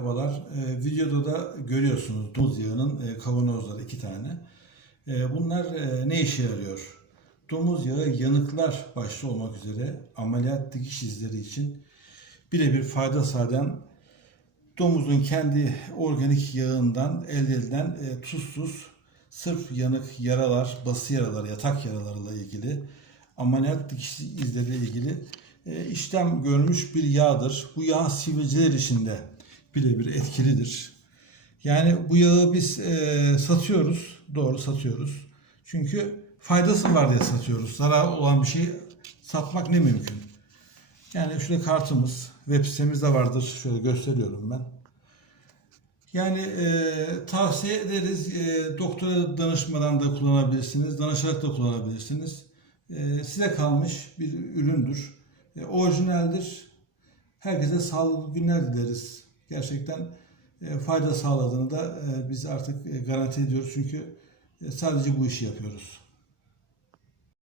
Merhabalar. Videoda da görüyorsunuz domuz yağının kavanozları 2 tane. Bunlar ne işe yarıyor? Domuz yağı yanıklar başta olmak üzere ameliyat dikiş izleri için birebir fayda sağlayan domuzun kendi organik yağından elde edilen tuzsuz, sırf yanık yaralar, bası yaraları, yatak yaralarıyla ilgili ameliyat dikiş izleriyle ilgili işlem görmüş bir yağdır. Bu yağ sivilceler için de birebir etkilidir. Yani bu yağı biz satıyoruz, doğru satıyoruz. Çünkü faydası var diye satıyoruz. Zarar olan bir şey satmak ne mümkün. Yani şurada kartımız, web sitemizde vardır. Şöyle gösteriyorum ben. Yani tavsiye ederiz. Doktora danışmadan da kullanabilirsiniz. Danışarak da kullanabilirsiniz. Size kalmış bir üründür. Orijinaldir. Herkese sağlıklı günler dileriz. Gerçekten fayda sağladığını da biz artık garanti ediyoruz. Çünkü sadece bu işi yapıyoruz.